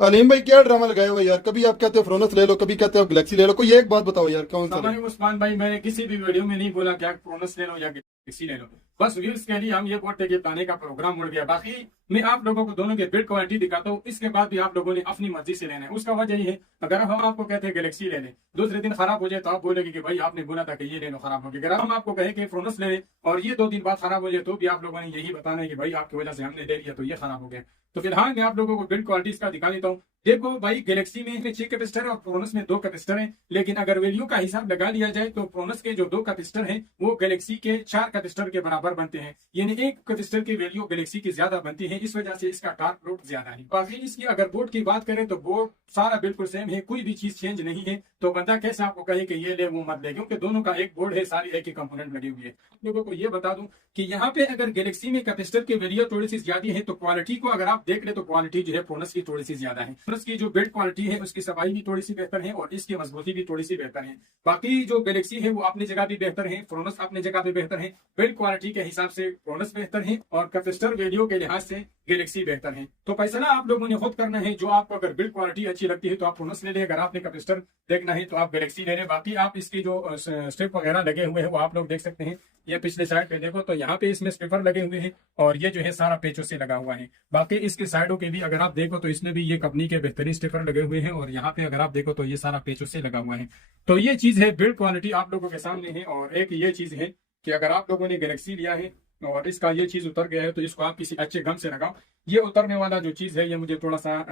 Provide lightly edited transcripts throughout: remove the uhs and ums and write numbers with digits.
अलीम भाई क्या ड्रामा लगाया हुआ है यार। कभी आप कहते हो फ्रोनस ले लो, कभी कहते हो गैलेक्सी ले लो। कोई एक बात बताओ यार, कौन सा ले? हमारे उस्मान भाई, मैंने किसी भी वीडियो में नहीं बोला क्या प्रोनस ले लो या गैलेक्सी ले लो। बस व्यूज के लिए हम ये बोलते कि ताने का प्रोग्राम उड़ गया। बाकी मैं आप लोगों को दोनों के बिल्ड क्वालिटी दिखाता हूँ, इसके बाद भी आप लोगों ने अपनी मर्जी से लेना है। उसका वजह ये है, अगर हम आपको कहते हैं गैलेक्सी ले लें, दूसरे दिन खराब हो जाए तो आप बोलेगे कि भाई आपने बोला था कि ये ले लो, खराब हो गया। अगर हम आपको कहें कि फ्रोनस ले लें और ये 2 दिन बाद खराब हो जाए तो भी आप लोगों ने यही बताना है कि भाई आपकी वजह से हमने ले लिया तो ये खराब हो गया। तो फिलहाल मैं आप लोगों को बिल्ड क्वालिटी इसका दिखा देता हूँ। देखो भाई, गैलेक्सी में 6 कैपेसिटर है और प्रोनस में 2 कैपेसिटर है। लेकिन अगर वैल्यू का हिसाब लगा लिया जाए तो प्रोनस के जो 2 कैपेसिटर हैं वो गैलेक्सी के 4 कैपेसिटर के बराबर बनते हैं। यानी 1 कैपेसिटर की वैल्यू गैलेक्सी की ज्यादा बनती है, इस वजह से इसका टार्क लोड ज्यादा है। बाकी इसकी अगर बोर्ड की बात करें तो बोर्ड सारा बिल्कुल सेम है, कोई भी चीज चेंज नहीं है। तो बंदा कैसे आपको कहे कि ये ले वो मत ले, क्योंकि दोनों का एक बोर्ड है, सारी एक ही कंपोनेंट लगी हुई है। लोगों को ये बता दूं कि यहाँ पे अगर गैलेक्सी में कैपेसिटर की वैल्यू थोड़ी सी ज्यादा है तो क्वालिटी को अगर आप देख ले तो क्वालिटी जो है प्रोनस की थोड़ी सी ज्यादा है। प्रोनस की जो बिल्ड क्वालिटी है उसकी सफाई भी थोड़ी सी बेहतर है और इसकी मजबूती भी थोड़ी सी बेहतर है। बाकी जो गैलेक्सी है वो अपनी जगह भी बेहतर है, प्रोनस अपनी जगह भी बेहतर है। बिल्ड क्वालिटी के हिसाब से प्रोनस बेहतर है और कैपेसिटर वैल्यू के लिहाज से गैलेक्सी बेहतर है। तो फैसला आप लोगों ने खुद करना है। जो आपको अगर बिल्ड क्वालिटी अच्छी लगती है तो आप प्रोनस ले लें, अगर आपने कैपेसिटर देखना है तो आप गैलेक्सी ले लें। बाकी आप इसकी जो स्ट्रिप वगैरह लगे हुए हैं वो आप लोग देख सकते हैं। ये पिछले साइड पे देखो तो यहाँ पे इसमें स्टिकर लगे हुए हैं और ये जो है सारा पेचों से लगा हुआ है। बाकी इसके साइडों के भी अगर आप देखो तो इसमें भी ये कंपनी के बेहतरीन स्टिकर लगे हुए हैं और यहाँ पे अगर आप देखो तो ये सारा पेचों से लगा हुआ है। तो ये चीज है, बिल्ड क्वालिटी आप लोगों के सामने है। और एक ये चीज है कि अगर आप लोगों ने गैलेक्सी लिया है और इसका ये चीज उतर गया है तो इसको आप किसी अच्छे गम से लगाओ। ये उतरने वाला जो चीज है ये मुझे थोड़ा सा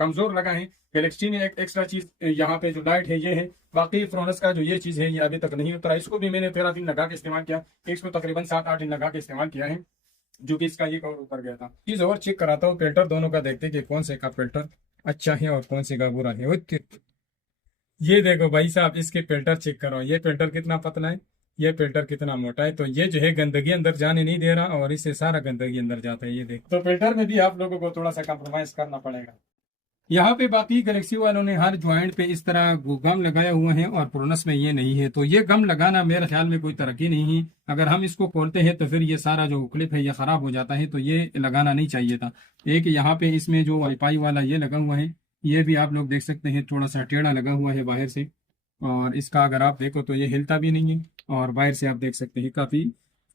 कमजोर लगा है। गैलेक्सी में एक एक्स्ट्रा चीज यहाँ पे जो लाइट है ये है। बाकी फ्रोनस का जो ये चीज है ये अभी तक नहीं उतरा। इसको भी मैंने 13 दिन लगा के इस्तेमाल किया, इसको तकरीबन 7-8 दिन लगा के इस्तेमाल किया है, जो कि इसका ये कवर उतर गया था। चीज और चेक कराता हूँ, फिल्टर दोनों का देखते कि कौन से का फिल्टर अच्छा है और कौन से का बुरा है। ये देखो भाई साहब, इसके फिल्टर चेक करो, ये फिल्टर कितना पतला है, ये फिल्टर कितना मोटा है। तो ये जो है गंदगी अंदर जाने नहीं दे रहा और इससे सारा गंदगी अंदर जाता है। ये देखो, तो फिल्टर में भी आप लोगों को थोड़ा सा कॉम्प्रोमाइज करना पड़ेगा। यहाँ पे बाकी गैलेक्सी वालों ने हर ज्वाइंट पे इस तरह गम लगाया हुआ है और प्रोनस में ये नहीं है। तो ये गम लगाना मेरे ख्याल में कोई तरक्की नहीं है। अगर हम इसको खोलते हैं तो फिर ये सारा जो क्लिप है ये खराब हो जाता है, तो ये लगाना नहीं चाहिए था। एक यहाँ पे इसमें जो वाईफाई वाला ये लगा हुआ है, ये भी आप लोग देख सकते हैं थोड़ा सा टेढ़ा लगा हुआ है बाहर से। और इसका अगर आप देखो तो ये हिलता भी नहीं है और बाहर से आप देख सकते हैं काफी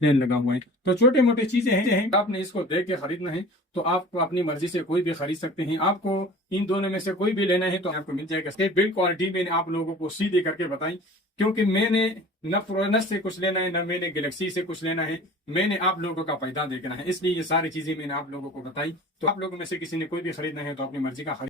प्लेन लगा हुआ है। तो छोटे मोटे चीजें हैं, आपने इसको देख के खरीदना है तो आप अपनी मर्जी से कोई भी खरीद सकते हैं। आपको इन दोनों में से कोई भी लेना है तो आपको मिल जाएगा। इसकी बिल्ड क्वालिटी मैंने आप लोगों को सीधे करके बताई, क्योंकि मैंने न प्रोनस से कुछ लेना है न मैंने गैलेक्सी से कुछ लेना है, मैंने आप लोगों का फायदा देखना है, इसलिए ये सारी चीजें मैंने आप लोगों को बताई। तो आप लोगों में से किसी ने कोई भी खरीदना है तो अपनी मर्जी का